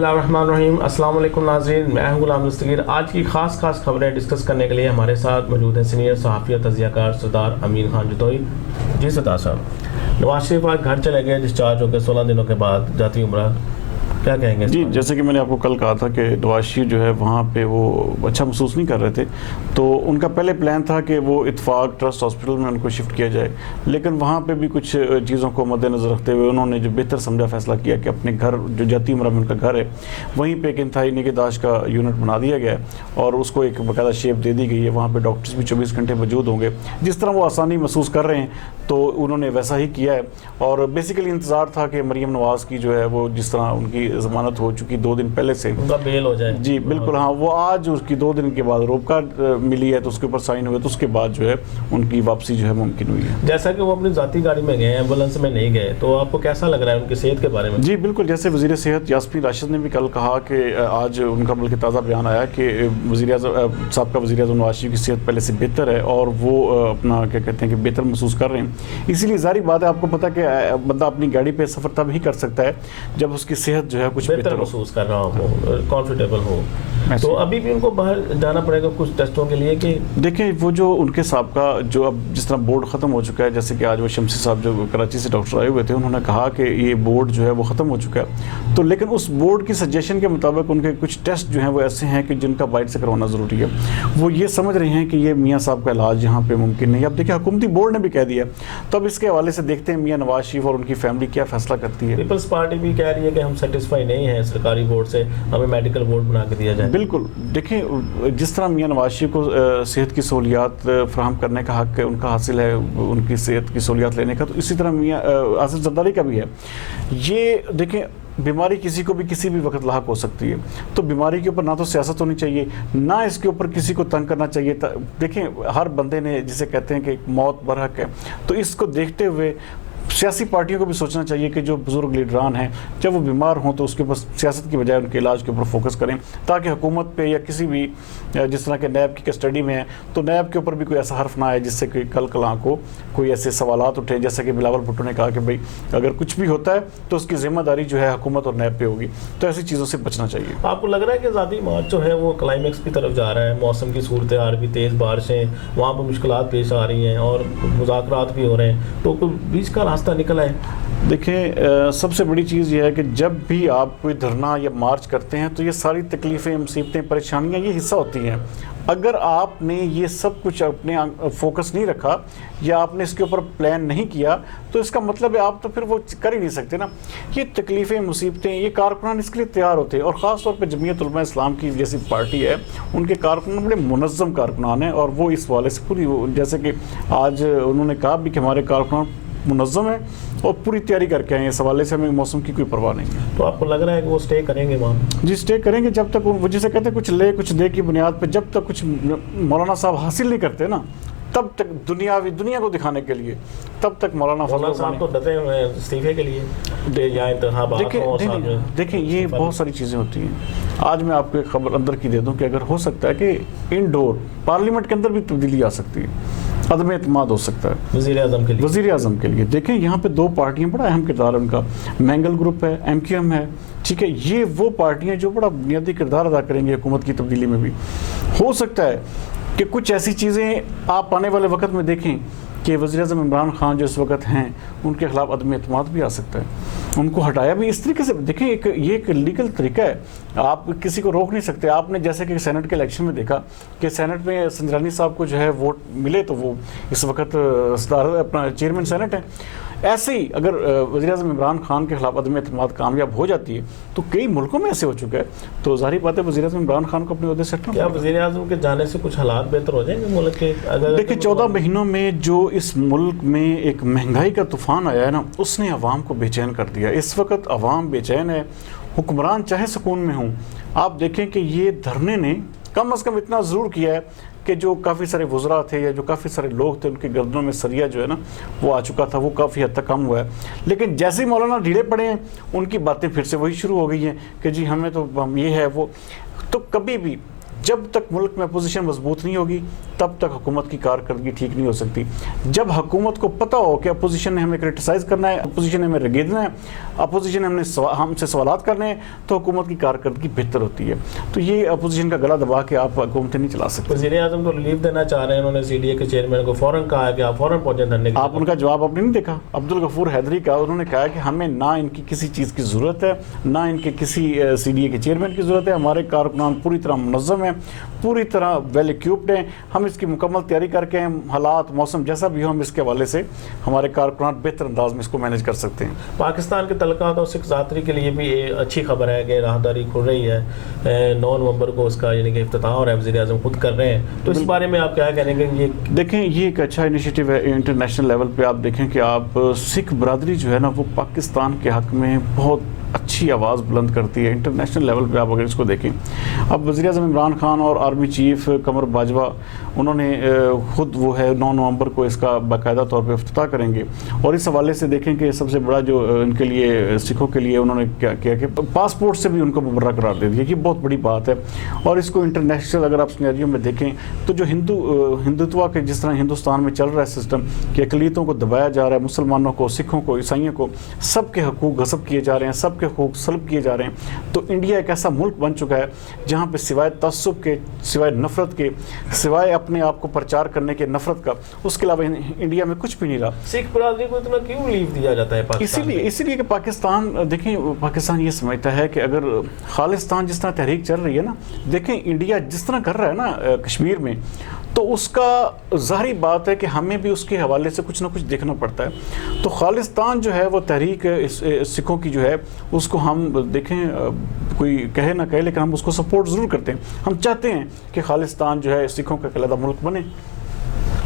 اللہ الرحمن الرحیم. السلام علیکم ناظرین, میں ہوں غلام دستگیر. آج کی خاص خبریں ڈسکس کرنے کے لیے ہمارے ساتھ موجود ہیں سینئر صحافی اور تجزیہ کار سردار امین خان جتوئی. جی سردار صاحب, نواز شریف آج گھر چلے گئے ڈسچارج ہو کے 16 دنوں کے بعد جاتی عمرہ, کیا کہیں گے؟ جی, جیسے کہ میں نے آپ کو کل کہا تھا کہ نواز شریف جو ہے وہاں پہ وہ اچھا محسوس نہیں کر رہے تھے, تو ان کا پہلے پلان تھا کہ وہ اتفاق ٹرسٹ ہاسپٹل میں ان کو شفٹ کیا جائے, لیکن وہاں پہ بھی کچھ چیزوں کو مد نظر رکھتے ہوئے انہوں نے جو بہتر سمجھا فیصلہ کیا کہ اپنے گھر جو جاتی عمرہ میں ان کا گھر ہے وہیں پہ ایک انتہائی نگہداشت کا یونٹ بنا دیا گیا ہے اور اس کو ایک باقاعدہ شیپ دے دی گئی ہے. وہاں پہ ڈاکٹرز بھی 24 گھنٹے موجود ہوں گے. جس طرح وہ آسانی محسوس کر رہے ہیں تو انہوں نے ویسا ہی کیا ہے, اور بیسیکلی انتظار تھا کہ مریم نواز کی جو ہے وہ جس طرح ان کی ضمانت ہو چکی 2 دن پہلے سے, ان کا بیل ہو جائے. جی بالکل, ہاں, وہ آج اس کی 2 دن کے بعد روپ کارڈ ملی ہے تو اس کے اوپر سائن ہوئے, تو اس کے بعد جو ہے ان کی واپسی جو ہے ممکن ہوئی ہے. جیسا کہ وہ اپنی ذاتی گاڑی میں گئے, ایمبولینس میں نہیں گئے, تو آپ کو کیسا لگ رہا ہے ان کی صحت کے بارے میں؟ جی بالکل, جیسے وزیر صحت یاسمین راشد نے بھی کل کہا کہ آج ان کا بلکہ تازہ بیان آیا کہ سابقہ وزیر اعظم نواز شریف کی صحت پہلے سے بہتر ہے اور وہ اپنا کیا کہتے ہیں کہ بہتر محسوس کر رہے ہیں. اسی لیے ظاہری بات ہے, آپ کو پتہ کہ بندہ اپنی گاڑی پہ سفر تب ہی کر سکتا ہے جب اس کی صحت جو ہے کچھ بہتر محسوس کر رہا ہو, کانفرٹیبل ہو. تو ابھی بھی ان کو باہر جانا پڑے گا کچھ ٹیسٹوں کے لیے کہ دیکھیں وہ جو ان کے سابقہ جو اب جس طرح بورڈ ختم ہو چکا ہے, جیسے کہ آج وہ شمسی صاحب جو کراچی سے ڈاکٹر آئے ہوئے تھے انہوں نے کہا کہ یہ بورڈ جو ہے وہ ختم ہو چکا ہے, تو لیکن اس بورڈ کی سجیشن کے مطابق ان کے کچھ ٹیسٹ جو ہیں وہ ایسے ہیں کہ جن کا باہر سے کروانا ضروری ہے. وہ یہ سمجھ رہے ہیں کہ یہ میاں صاحب کا علاج یہاں پہ ممکن نہیں. اب دیکھیں حکومتی بورڈ نے بھی کہہ دیا, تو اب اس کے حوالے سے دیکھتے ہیں میاں نواز شریف اور ان کی فیملی کیا فیصلہ کرتی ہے. پیپلز پارٹی بھی کہہ رہی ہے کہ ہم سیٹسفائی نہیں ہیں سرکاری بورڈ سے, ہمیں میڈیکل بورڈ بنا کے دیا جائے. بالکل, دیکھیں جس طرح میاں نواز شریف کو صحت کی سہولیات فراہم کرنے کا حق ہے, ان کا حاصل ہے ان کی صحت کی سہولیات لینے کا, تو اسی طرح میاں آصف زرداری کا بھی ہے. یہ دیکھیں بیماری کسی کو بھی کسی بھی وقت لاحق ہو سکتی ہے, تو بیماری کے اوپر نہ تو سیاست ہونی چاہیے نہ اس کے اوپر کسی کو تنگ کرنا چاہیے. دیکھیں ہر بندے نے جسے کہتے ہیں کہ موت برحق ہے, تو اس کو دیکھتے ہوئے سیاسی پارٹیوں کو بھی سوچنا چاہیے کہ جو بزرگ لیڈران ہیں جب وہ بیمار ہوں تو اس کے اوپر سیاست کی بجائے ان کے علاج کے اوپر فوکس کریں, تاکہ حکومت پہ یا کسی بھی جس طرح کے نیب کی کسٹڈی میں ہے تو نیب کے اوپر بھی کوئی ایسا حرف نہ آئے جس سے کہ کل کلاں کو کوئی ایسے سوالات اٹھیں, جیسے کہ بلاول بھٹو نے کہا کہ بھئی اگر کچھ بھی ہوتا ہے تو اس کی ذمہ داری جو ہے حکومت اور نیب پہ ہوگی. تو ایسی چیزوں سے بچنا چاہیے. آپ کو لگ رہا ہے کہ ذاتی مارچ جو ہے وہ کلائمیکس کی طرف جا رہا ہے, موسم کی صورتحال بھی, تیز بارشیں, وہاں پہ مشکلات پیش آ رہی ہیں اور مذاکرات بھی ہو رہے ہیں, تو کوئی بیچ کا راستہ نکلا ہے؟ دیکھیں سب سے بڑی چیز یہ ہے کہ جب بھی آپ کوئی دھرنا یا مارچ کرتے ہیں تو یہ ساری تکلیفیں, مصیبتیں, پریشانیاں یہ حصہ ہوتی ہیں. اگر آپ نے یہ سب کچھ اپنے فوکس نہیں رکھا یا آپ نے اس کے اوپر پلان نہیں کیا تو اس کا مطلب ہے آپ تو پھر وہ کر ہی نہیں سکتے نا. یہ تکلیفیں, مصیبتیں, یہ کارکنان اس کے لیے تیار ہوتے ہیں, اور خاص طور پہ جمعیت علماء اسلام کی جیسی پارٹی ہے ان کے کارکنان بڑے منظم کارکنان ہیں, اور وہ اس والے سے پوری, جیسے کہ آج انہوں نے کہا بھی کہ ہمارے کارکنان منظم ہے اور پوری تیاری کر کے آئے ہیں, اس حوالے سے ہمیں موسم کی کوئی پرواہ نہیں ہے. تو آپ کو لگ رہا ہے کہ وہ سٹے کریں گے وہاں؟ جی سٹے کریں گے جب تک وہ جسے کہتے ہیں کچھ لے کچھ دے کی بنیاد پہ, جب تک کچھ مولانا صاحب حاصل نہیں کرتے نا تب تک دنیا کو دکھانے کے لیے تب تک مولانا صاحب تو ڈٹے ہوئے ہیں استعفے کے لیے یا انتخابات ہوں. دیکھیں یہ بہت ساری چیزیں ہوتی ہیں. آج میں آپ کو ایک خبر اندر کی دے دوں کہ اگر ہو سکتا ہے کہ انڈور پارلیمنٹ کے اندر بھی تبدیلی آ سکتی ہے, عدم اعتماد ہو سکتا ہے وزیر اعظم کے لیے. دیکھیں یہاں پہ 2 پارٹیاں, بڑا اہم کردار ہے ان کا, مینگل گروپ ہے, MQM ہے, ٹھیک ہے. یہ وہ پارٹیاں جو بڑا بنیادی کردار ادا کریں گے حکومت کی تبدیلی میں بھی. ہو سکتا ہے کہ کچھ ایسی چیزیں آپ آنے والے وقت میں دیکھیں کہ وزیر اعظم عمران خان جو اس وقت ہیں ان کے خلاف عدم اعتماد بھی آ سکتا ہے, ان کو ہٹایا بھی اس طریقے سے. دیکھیں یہ ایک لیگل طریقہ ہے, آپ کسی کو روک نہیں سکتے. آپ نے جیسے کہ سینٹ کے الیکشن میں دیکھا کہ سینٹ میں سنجرانی صاحب کو جو ہے ووٹ ملے تو وہ اس وقت اپنا چیئرمین سینٹ ہیں. ایسے ہی اگر وزیر اعظم عمران خان کے خلاف عدم اعتماد کامیاب ہو جاتی ہے تو کئی ملکوں میں ایسے ہو چکا ہے, تو ظاہری بات ہے وزیر اعظم عمران خان کو اپنے عہدے سے ہٹنا. کیا وزیر اعظم کے جانے سے کچھ حالات بہتر ہو جائیں گے ملک کے؟ دیکھیں 14 مہینوں میں جو اس ملک میں ایک مہنگائی کا طوفان آیا ہے نا, اس نے عوام کو بے چین کر دیا. اس وقت عوام بے چین ہے, حکمران چاہے سکون میں ہوں. آپ دیکھیں کہ یہ دھرنے نے کم از کم اتنا ضرور کیا ہے کہ جو کافی سارے وزراء تھے یا جو کافی سارے لوگ تھے ان کے گردنوں میں سریا جو ہے نا وہ آ چکا تھا, وہ کافی حد تک کم ہوا ہے. لیکن جیسے ہی مولانا ڈھیلے پڑے ہیں ان کی باتیں پھر سے وہی شروع ہو گئی ہیں کہ جی ہمیں تو یہ ہے وہ. تو کبھی بھی جب تک ملک میں اپوزیشن مضبوط نہیں ہوگی تب تک حکومت کی کارکردگی ٹھیک نہیں ہو سکتی. جب حکومت کو پتہ ہو کہ اپوزیشن نے ہمیں کرٹیسائز کرنا ہے, اپوزیشن نے ہمیں رگیدنا ہے, اپوزیشن نے ہم سے سوالات کرنے ہیں, تو حکومت کی کارکردگی بہتر ہوتی ہے. تو یہ اپوزیشن کا گلا دبا کے آپ حکومتیں نہیں چلا سکتے. وزیر اعظم تو ریلیف دینا چاہ رہے ہیں, انہوں نے سی ڈی اے کے چیئرمین کو فوراً کہا ہے کہ آپ فوراً پہنچیں دھرنے کے. آپ ان کا جواب آپ نے نہیں دیکھا. عبدالغفور حیدری کا انہوں نے کہا کہ ہمیں نہ ان کی کسی چیز کی ضرورت ہے, نہ ان کے کسی سی ڈی اے کے چیئرمین کی ضرورت ہے. ہمارے کارکنان پوری طرح منظم ہیں, پوری طرح ویل ایکیوپڈ ہیں. ہم اس کی مکمل تیاری کر کے ہیں, حالات موسم جیسا بھی ہو ہم اس کے حوالے سے ہمارے کارکنان بہتر انداز میں اس کو مینیج کر سکتے ہیں. پاکستان کے تعلقات اور سکھ زادری کے لیے بھی اچھی خبر ہے کہ راہداری کھل رہی ہے. 9 نومبر کو اس کا یعنی کہ افتتاح ہو رہا ہے, وزیر اعظم خود کر رہے ہیں. تو اس بارے میں آپ کیا کہیں گے؟ یہ دیکھیں, یہ ایک اچھا انیشیٹو ہے انٹرنیشنل لیول پہ. آپ دیکھیں کہ آپ سکھ برادری جو ہے نا وہ پاکستان کے حق میں بہت اچھی آواز بلند کرتی ہے. انٹرنیشنل لیول پہ آپ اگر اس کو دیکھیں, اب وزیر اعظم عمران خان اور آرمی چیف قمر باجوہ انہوں نے خود وہ ہے 9 نومبر کو اس کا باقاعدہ طور پہ افتتاح کریں گے. اور اس حوالے سے دیکھیں کہ سب سے بڑا جو ان کے لیے سکھوں کے لیے انہوں نے کیا کیا کہ پاسپورٹ سے بھی ان کو مبرہ قرار دے دیا. یہ بہت بڑی بات ہے. اور اس کو انٹرنیشنل اگر آپ سینیریو میں دیکھیں تو جو ہندوتوا کے جس طرح ہندوستان میں چل رہا ہے سسٹم کہ اقلیتوں کو دبایا جا رہا ہے, مسلمانوں کو, سکھوں کو, عیسائیوں کو, سب کے حقوق غصب کیے جا رہے ہیں, سب کے حقوق سلب کیے جا رہے ہیں. تو انڈیا ایک ایسا ملک بن چکا ہے جہاں پہ سوائے تعصب کے, سوائے نفرت کے, سوائے اپنے آپ کو پرچار کرنے کے نفرت کا, اس کے علاوہ انڈیا میں کچھ بھی نہیں رہا. سکھ برادری کو اتنا کیوں لیو دیا جاتا ہے پاکستان؟ اسی لیے کہ پاکستان, دیکھیں پاکستان یہ سمجھتا ہے کہ اگر خالصتان جس طرح تحریک چل رہی ہے نا, دیکھیں انڈیا جس طرح کر رہا ہے نا کشمیر میں, تو اس کا ظاہری بات ہے کہ ہمیں بھی اس کے حوالے سے کچھ نہ کچھ دیکھنا پڑتا ہے. تو خالصتان جو ہے وہ تحریک سکھوں کی جو ہے اس کو ہم دیکھیں, کوئی کہے نہ کہے لیکن ہم اس کو سپورٹ ضرور کرتے ہیں. ہم چاہتے ہیں کہ خالصتان جو ہے سکھوں کا علیحدہ ملک بنے.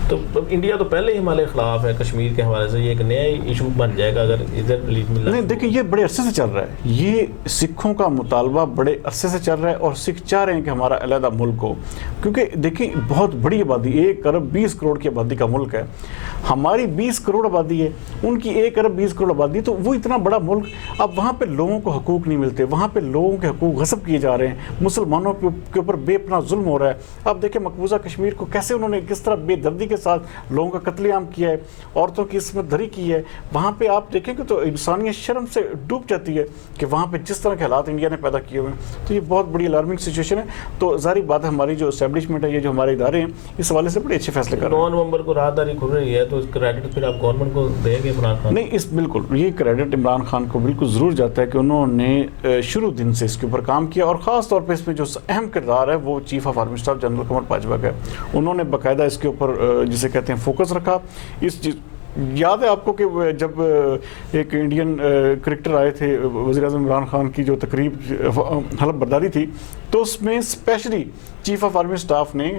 تو انڈیا تو پہلے ہی ہمارے خلاف ہے کشمیر کے حوالے سے, یہ ایک نیا ایشو بن جائے گا اگر ادھر ریلیف مل رہا ہے. نہیں دیکھیں, یہ بڑے عرصے سے چل رہا ہے, یہ سکھوں کا مطالبہ بڑے عرصے سے چل رہا ہے, اور سکھ چاہ رہے ہیں کہ ہمارا علیحدہ ملک ہو. کیونکہ دیکھیں بہت بڑی آبادی, 1 ارب 20 کروڑ کی آبادی کا ملک ہے. ہماری 20 کروڑ آبادی ہے, ان کی 1 ارب 20 کروڑ آبادی, تو وہ اتنا بڑا ملک. اب وہاں پہ لوگوں کو حقوق نہیں ملتے, وہاں پہ لوگوں کے حقوق غصب کیے جا رہے ہیں, مسلمانوں کے اوپر بے پناہ ظلم ہو رہا ہے. اب دیکھیں مقبوضہ کشمیر کو کیسے انہوں نے کس طرح بے دردی کے ساتھ لوگوں کا قتل عام کیا ہے, عورتوں کی عصمت دری کی ہے. وہاں پہ آپ دیکھیں کہ تو انسانیت شرم سے ڈوب جاتی ہے کہ وہاں پہ جس طرح کے حالات انڈیا نے پیدا کیے ہوئے ہیں. تو یہ بہت بڑی الارمنگ سچویشن ہے. تو ظاہری بات ہے ہماری جو اسٹیبلشمنٹ ہے, یہ جو ہمارے ادارے ہیں, اس حوالے سے بڑے اچھے فیصلے کر رہے ہیں. 9 نومبر کو راہداری کھل رہی ہے, تو اس کریڈٹ پھر آپ گورنمنٹ کو دیں گے عمران خان؟ نہیں, اس بالکل یہ کریڈٹ عمران خان کو بالکل ضرور جاتا ہے کہ انہوں نے شروع دن سے اس کے اوپر کام کیا, اور خاص طور پہ اس میں جو اہم کردار ہے وہ chief of army staff general Qamar Bajwa کا ہے. انہوں نے باقاعدہ اس کے اوپر جسے کہتے ہیں فوکس رکھا. اس چیز یاد ہے آپ کو کہ جب ایک انڈین کرکٹر آئے تھے, وزیر اعظم عمران خان کی جو تقریب حلف برداری تھی, تو اس میں specially chief of army staff نے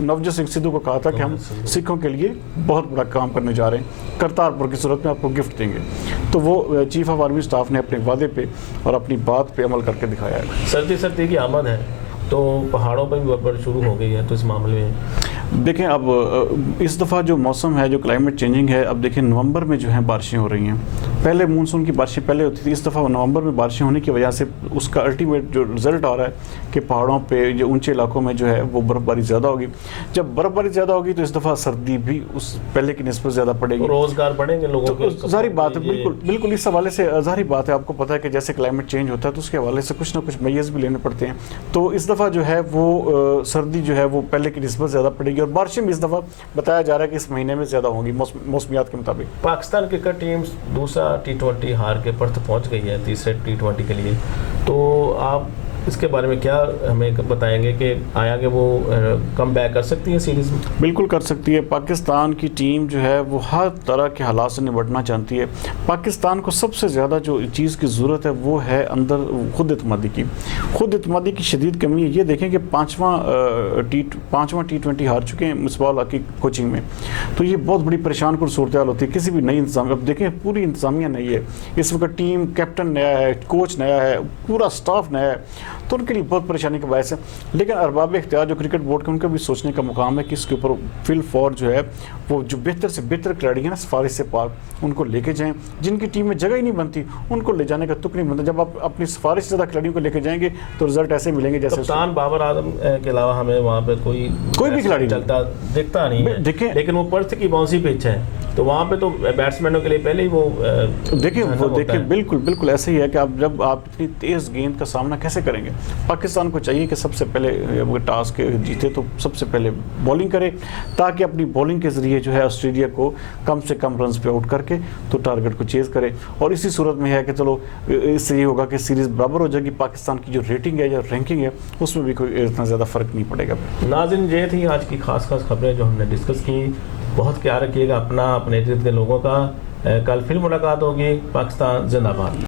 نوجوت سنگھ سدھو کو کہا تھا کہ ہم سکھوں کے لیے بہت بڑا کام کرنے جا رہے ہیں, کرتارپور کی صورت میں آپ کو گفٹ دیں گے. تو وہ چیف آف آرمی اسٹاف نے اپنے وعدے پہ اور اپنی بات پہ عمل کر کے دکھایا ہے. سردی کی آمد ہے, تو پہاڑوں پہ بھی برف شروع ہو گئی ہے, تو اس معاملے میں دیکھیں اب اس دفعہ جو موسم ہے, جو کلائمیٹ چینجنگ ہے, اب دیکھیں نومبر میں جو ہیں بارشیں ہو رہی ہیں. پہلے مونسون کی بارشیں پہلے ہوتی تھی, اس دفعہ نومبر میں بارشیں ہونے کی وجہ سے اس کا الٹیمیٹ جو رزلٹ آ رہا ہے کہ پہاڑوں پہ جو اونچے علاقوں میں جو ہے وہ برف باری زیادہ ہوگی. جب برف باری زیادہ ہوگی تو اس دفعہ سردی بھی اس پہلے کی نسبت زیادہ پڑے گی, روزگار بڑھیں گے لوگوں کے. ظاہری بات ہے, بالکل اس حوالے سے ظاہری بات ہے. آپ کو پتہ ہے کہ جیسے کلائمیٹ چینج ہوتا ہے تو اس کے حوالے سے کچھ نہ کچھ میز بھی لینے پڑتے ہیں. تو اس دفعہ جو ہے وہ سردی جو ہے وہ پہلے کی نسبت زیادہ پڑے گی, اور بارشیں بھی اس دفعہ بتایا جا رہا ہے کہ اس مہینے میں زیادہ ہوں گی موسمیات کے مطابق. پاکستان کرکٹ ٹیم دوسرا T20 ہار کے پرت پہنچ گئی ہے تیسرے T20 کے لیے. تو آپ اس کے بارے میں کیا ہمیں بتائیں گے کہ آیا کہ وہ کم بیک کر سکتی ہے سیریز میں؟ بالکل کر سکتی ہے. پاکستان کی ٹیم جو ہے وہ ہر طرح کے حالات سے نمٹنا چاہتی ہے. پاکستان کو سب سے زیادہ جو چیز کی ضرورت ہے وہ ہے اندر خود اعتمادی کی. خود اعتمادی کی شدید کمی ہے. یہ دیکھیں کہ پانچواں T20 ہار چکے ہیں مصباح الحق کی کوچنگ میں. تو یہ بہت بڑی پریشان کن صورتحال ہوتی ہے کسی بھی نئی انتظامیہ. اب دیکھیں پوری انتظامیہ نئی ہے اس وقت, ٹیم کیپٹن نیا ہے, کوچ نیا ہے, پورا سٹاف نیا ہے. تو ان کے لیے بہت پریشانی کا باعث ہے. لیکن ارباب اختیار جو کرکٹ بورڈ کے ان کا بھی سوچنے کا مقام ہے کہ اس کے اوپر فل فور جو ہے وہ جو بہتر سے بہتر کھلاڑی ہیں نا سفارش سے پاک ان کو لے کے جائیں. جن کی ٹیم میں جگہ ہی نہیں بنتی ان کو لے جانے کا تک نہیں بنتا. جب آپ اپنی سفارش سے زیادہ کھلاڑیوں کو لے کے جائیں گے تو رزلٹ ایسے ملیں گے جیسے کپتان بابر اعظم کے علاوہ ہمیں وہاں پہ کوئی بھی کھلاڑی چلتا دکھتا نہیں ہے. دیکھیں لیکن وہ پرتھ کی باؤنسی پچ ہے تو وہاں پہ تو بیٹسمینوں کے لیے پہلے ہی وہ دیکھیں بالکل ایسے ہی ہے کہ جب آپ اتنی تیز گیند کا سامنا کیسے کریں گے. پاکستان کو چاہیے کہ سب سے پہلے ٹاسک جیتے تو سب سے پہلے بولنگ کرے تاکہ اپنی بولنگ کے ذریعے جو ہے آسٹریلیا کو کم سے کم رنز پہ آؤٹ کر کے تو ٹارگٹ کو چیز کرے. اور اسی صورت میں ہے کہ چلو اس سے یہ ہوگا کہ سیریز برابر ہو جائے گی. پاکستان کی جو ریٹنگ ہے یا رینکنگ ہے اس میں بھی کوئی اتنا زیادہ فرق نہیں پڑے گا. ناظرین یہ تھی آج کی خاص خبریں جو ہم نے ڈسکس کی. بہت خیال رکھیے گا اپنا اپنے ارد گرد کے لوگوں کا. کل پھر ملاقات ہوگی. پاکستان زندہ باد.